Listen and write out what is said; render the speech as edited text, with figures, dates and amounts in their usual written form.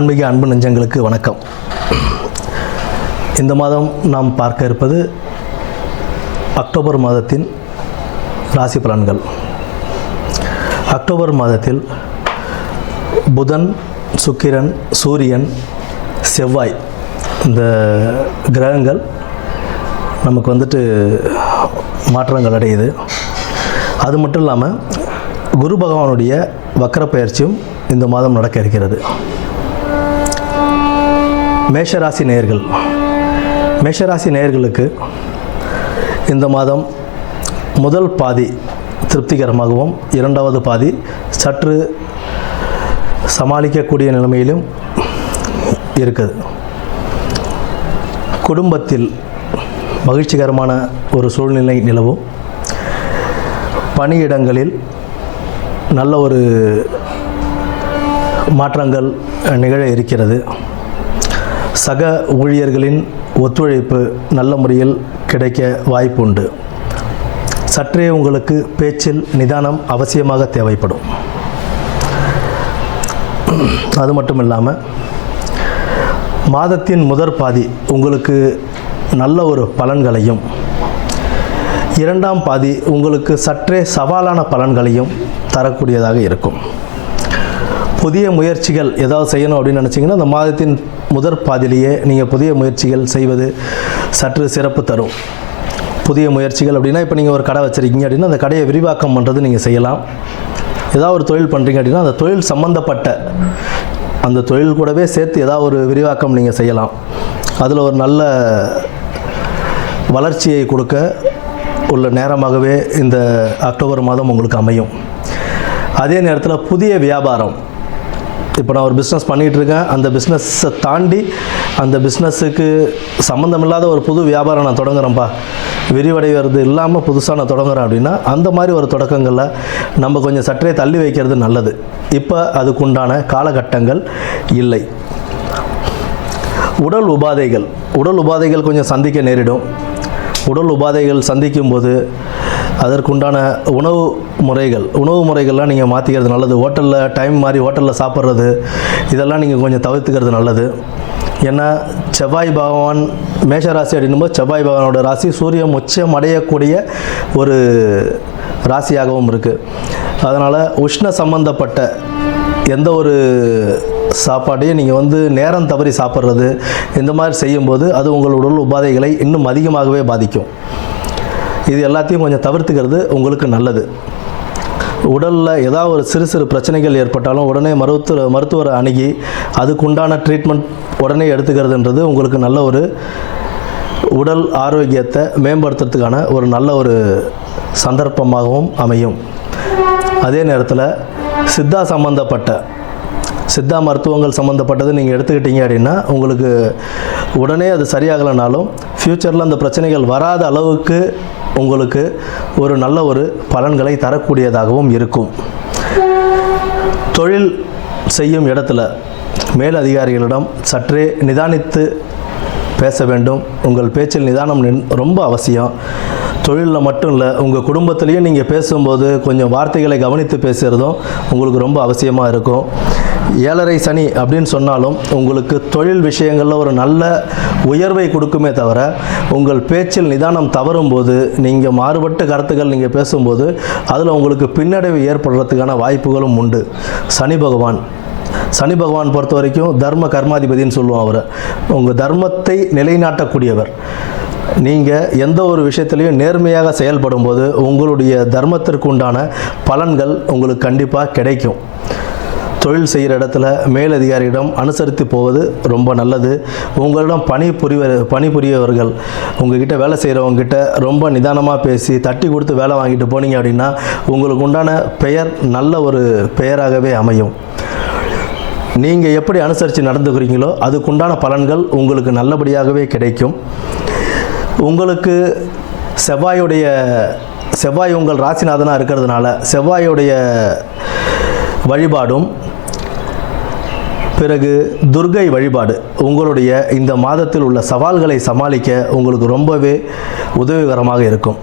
ஆன்மீக அன்பு நெஞ்சங்களுக்கு வணக்கம். இந்த மாதம் நாம் பார்க்க இருப்பது அக்டோபர் மாதத்தின் ராசி பலன்கள். அக்டோபர் மாதத்தில் புதன், சுக்கிரன், சூரியன், செவ்வாய் இந்த கிரகங்கள் நமக்கு மாற்றங்கள் அடையுது. அது மட்டும் இல்லாமல் குரு பகவானுடைய வக்கர பயிற்சியும் இந்த மாதம் நடக்க இருக்கிறது. மேஷராசி நேயர்களுக்கு இந்த மாதம் முதல் பாதி திருப்திகரமாகவும், இரண்டாவது பாதி சற்று சமாளிக்கக்கூடிய நிலைமையிலும் இருக்குது. குடும்பத்தில் மகிழ்ச்சிகரமான ஒரு சூழ்நிலை நிலவும். பணியிடங்களில் நல்ல ஒரு மாற்றங்கள் நிகழ இருக்கிறது. சக ஊழியர்களின் ஒத்துழைப்பு நல்ல முறையில் கிடைக்க வாய்ப்பு உண்டு. சற்றே உங்களுக்கு பேச்சில் நிதானம் அவசியமாக தேவைப்படும். அது மட்டும் இல்லாமல் மாதத்தின் முதற் பாதி உங்களுக்கு நல்ல ஒரு பலன்களையும், இரண்டாம் பாதி உங்களுக்கு சற்றே சவாலான பலன்களையும் தரக்கூடியதாக இருக்கும். புதிய முயற்சிகள் ஏதாவது செய்யணும் அப்படின்னு நினச்சிங்கன்னா அந்த மாதத்தின் முதற் பாதியிலேயே நீங்கள் புதிய முயற்சிகள் செய்வது சற்று சிறப்பு தரும். புதிய முயற்சிகள் அப்படின்னா, இப்போ நீங்கள் ஒரு கடை வச்சுருக்கீங்க அப்படின்னா அந்த கடையை விரிவாக்கம் பண்ணுறது நீங்கள் செய்யலாம். ஏதாவது ஒரு தொழில் பண்ணுறீங்க அப்படின்னா அந்த தொழில் சம்மந்தப்பட்ட அந்த தொழில் கூடவே சேர்த்து ஏதாவது ஒரு விரிவாக்கம் நீங்கள் செய்யலாம். அதில் ஒரு நல்ல வளர்ச்சியை கொடுக்க உள்ள நேரமாகவே இந்த அக்டோபர் மாதம் உங்களுக்கு அமையும். அதே நேரத்தில் புதிய வியாபாரம், இப்போ நான் ஒரு பிஸ்னஸ் பண்ணிகிட்ருக்கேன், அந்த பிஸ்னஸை தாண்டி அந்த பிஸ்னஸுக்கு சம்மந்தமில்லாத ஒரு புது வியாபாரம் நான் தொடங்குறேன்ப்பா, விரிவடைகிறது இல்லாமல் புதுசாக நான் தொடங்குறேன் அப்படின்னா அந்த மாதிரி ஒரு தொடக்கங்களில் நம்ம கொஞ்சம் சற்றே தள்ளி வைக்கிறது நல்லது. இப்போ அதுக்குண்டான காலகட்டங்கள் இல்லை. உடல் உபாதைகள் கொஞ்சம் சந்திக்க நேரிடும். உடல் உபாதைகள் சந்திக்கும்போது அதற்குண்டான உணவு முறைகள்லாம் நீங்கள் மாற்றிக்கிறது நல்லது. ஹோட்டலில் சாப்பிட்றது இதெல்லாம் நீங்கள் கொஞ்சம் தவிர்த்துக்கிறது நல்லது. ஏன்னா செவ்வாய் பகவான் மேஷராசி அப்படின்னும்போது செவ்வாய் பகவானோட ராசி சூரியன் உச்சம் அடையக்கூடிய ஒரு ராசியாகவும் இருக்குது. அதனால் உஷ்ண சம்பந்தப்பட்ட எந்த ஒரு சாப்பாட்டையும் நீங்கள் நேரம் தவறி சாப்பிட்றது இந்த மாதிரி செய்யும்போது அது உங்கள் உடல் உபாதைகளை இன்னும் அதிகமாகவே பாதிக்கும். இது எல்லாத்தையும் கொஞ்சம் தவிர்த்துக்கிறது உங்களுக்கு நல்லது. உடலில் ஏதாவது ஒரு சிறு பிரச்சனைகள் ஏற்பட்டாலும் உடனே மருத்துவரை அணுகி அதுக்குண்டான ட்ரீட்மெண்ட் உடனே எடுத்துக்கிறதுன்றது உங்களுக்கு நல்ல ஒரு உடல் ஆரோக்கியத்தை மேம்படுத்துறதுக்கான ஒரு நல்ல ஒரு சந்தர்ப்பமாகவும் அமையும். அதே நேரத்தில் சித்தா மருத்துவங்கள் சம்மந்தப்பட்டது நீங்கள் எடுத்துக்கிட்டீங்க அப்படின்னா உங்களுக்கு உடனே அது சரியாகலைனாலும் ஃப்யூச்சரில் அந்த பிரச்சனைகள் வராத அளவுக்கு உங்களுக்கு ஒரு நல்ல ஒரு பலன்களை தரக்கூடியதாகவும் இருக்கும். தொழில் செய்யும் இடத்துல மேலதிகாரிகளிடம் சற்றே நிதானித்து பேச வேண்டும். உங்கள் பேச்சில் நிதானம் ரொம்ப அவசியம். தொழிலில் மட்டும் இல்லை, உங்கள் குடும்பத்திலையும் நீங்கள் பேசும்போது கொஞ்சம் வார்த்தைகளை கவனித்து பேசுகிறதும் உங்களுக்கு ரொம்ப அவசியமாக இருக்கும். 7.5 சனி அப்படின்னு சொன்னாலும் உங்களுக்கு தொழில் விஷயங்களில் ஒரு நல்ல உயர்வை கொடுக்குமே தவிர உங்கள் பேச்சில் நிதானம் தவறும் போது நீங்கள் மாறுபட்ட கருத்துக்கள் நீங்கள் பேசும்போது அதில் உங்களுக்கு பின்னடைவு ஏற்படுறதுக்கான வாய்ப்புகளும் உண்டு. சனி பகவான் பொறுத்த வரைக்கும் தர்ம கர்மாதிபதினு சொல்லுவோம். அவரை உங்கள் தர்மத்தை நிலைநாட்டக்கூடியவர். நீங்கள் எந்த ஒரு விஷயத்துலையும் நேர்மையாக செயல்படும் போது உங்களுடைய தர்மத்திற்கு உண்டான பலன்கள் உங்களுக்கு கண்டிப்பாக கிடைக்கும். தொழில் செய்கிற இடத்துல மேலதிகாரியிடம் அனுசரித்து போவது ரொம்ப நல்லது. உங்களிடம் பணிபுரியவர்கள் உங்ககிட்ட வேலை செய்கிறவங்ககிட்ட ரொம்ப நிதானமாக பேசி தட்டி கொடுத்து வேலை வாங்கிட்டு போனீங்க அப்படின்னா உங்களுக்கு உண்டான பெயர் நல்ல ஒரு பெயராகவே அமையும். நீங்கள் எப்படி அனுசரித்து நடந்துக்கிறீங்களோ அதுக்குண்டான பலன்கள் உங்களுக்கு நல்லபடியாகவே கிடைக்கும். உங்களுக்கு செவ்வாய் உங்கள் ராசிநாதனாக இருக்கிறதுனால செவ்வாயுடைய வழிபாடும் பிறகு துர்கை வழிபாடு உங்களுடைய இந்த மாதத்தில் உள்ள சவால்களை சமாளிக்க உங்களுக்கு ரொம்பவே உதவிகரமாக இருக்கும்.